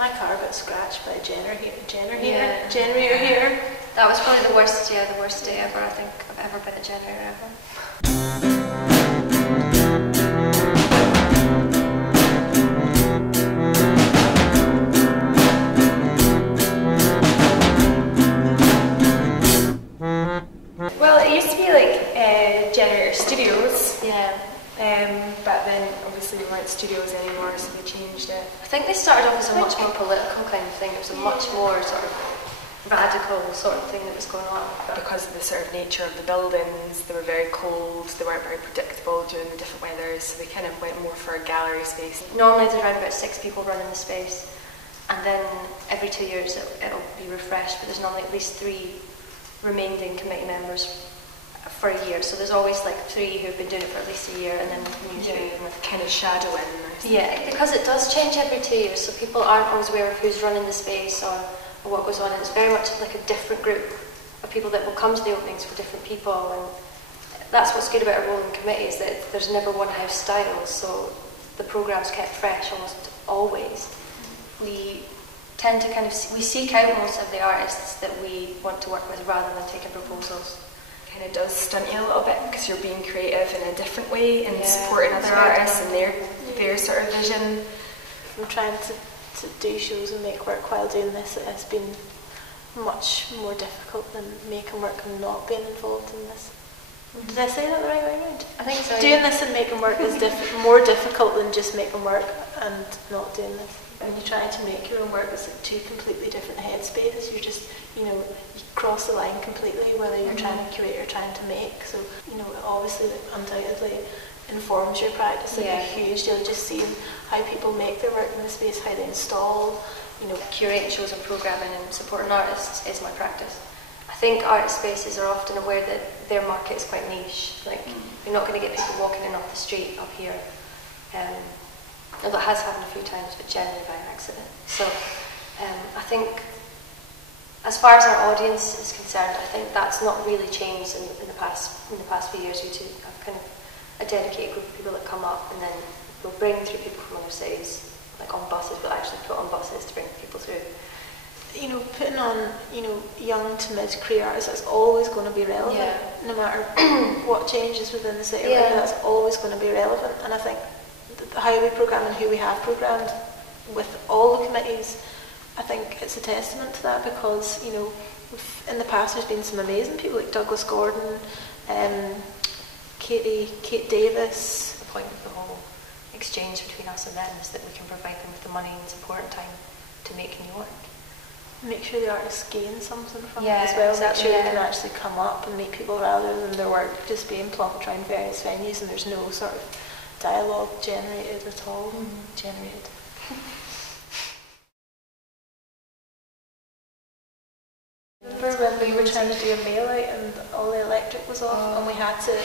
My car got scratched by a generator here. That was probably the worst day ever. I think I've ever been a generator ever. Well, it used to be like generator studios. Yeah. But then obviously they weren't studios anymore, so they changed it. I think they started off as a much more political kind of thing. It was a much more sort of radical sort of thing that was going on. Because of the sort of nature of the buildings, they were very cold, they weren't very predictable during the different weathers, so they kind of went more for a gallery space. Normally there's around about 6 people running the space, and then every 2 years it'll be refreshed, but there's normally at least 3 remaining committee members for a year, so there's always like 3 who've been doing it for at least a year, and then new 3 with kind of shadowing. Yeah, because it does change every 2 years, so people aren't always aware of who's running the space or what goes on, and it's very much like a different group of people that will come to the openings for different people, and that's what's good about a rolling committee, is that there's never one house style, so the programme's kept fresh almost always. We tend to we seek out most of the artists that we want to work with rather than taking proposals. Kind of does stunt you a little bit because you're being creative in a different way and supporting other artists and their sort of vision. I'm trying to do shows and make work while doing this. It has been much more difficult than making work and not being involved in this. Did I say that the right way around? I think so. Doing this and making work is more difficult than just making work and not doing this. When you're trying to make your own work, it's like 2 completely different headspaces. You're just, you cross the line completely, whether you're trying to curate or trying to make. So, it obviously, undoubtedly informs your practice like a huge deal. Just seeing how people make their work in the space, how they install, curating shows and programming and supporting artists is my practice. I think art spaces are often aware that their market is quite niche. Like, you're not going to get people walking in off the street up here. Although it has happened a few times, but generally by accident. So I think, as far as our audience is concerned, I think that's not really changed in the past few years. We have kind of a dedicated group of people that come up, and then we'll bring through people from other cities, like on buses. We'll actually put on buses to bring people through. Putting on, young to mid-career artists, that's always going to be relevant. No matter what changes within the city, that's always going to be relevant. And I think how we programme and who we have programmed with all the committees, I think it's a testament to that, because in the past there's been some amazing people like Douglas Gordon, Kate Davis. The point of the whole exchange between us and them is that we can provide them with the money and support and time to make new work. Make sure the artists gain something from it as well. Exactly, make sure they can actually come up and meet people rather than their work just being plonked around various venues and there's no sort of dialogue generated at all. Generated. Remember when we were trying to do a mail out and all the electric was off and we had to,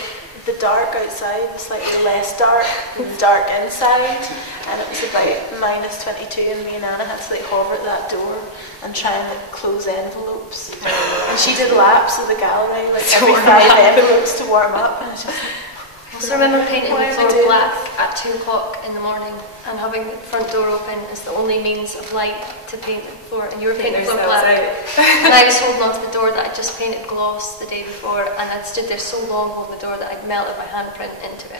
the dark outside was slightly less dark than the dark inside, and it was about -22 and me and Anna had to hover at that door and try and close envelopes, and she did laps of the gallery every 5 envelopes to warm up, and I also remember painting the floor black at 2 o'clock in the morning and having the front door open as the only means of light to paint the floor, and you were painting the floor black. And I was holding onto the door that I'd just painted gloss the day before, and I'd stood there so long holding the door that I'd melted my handprint into it.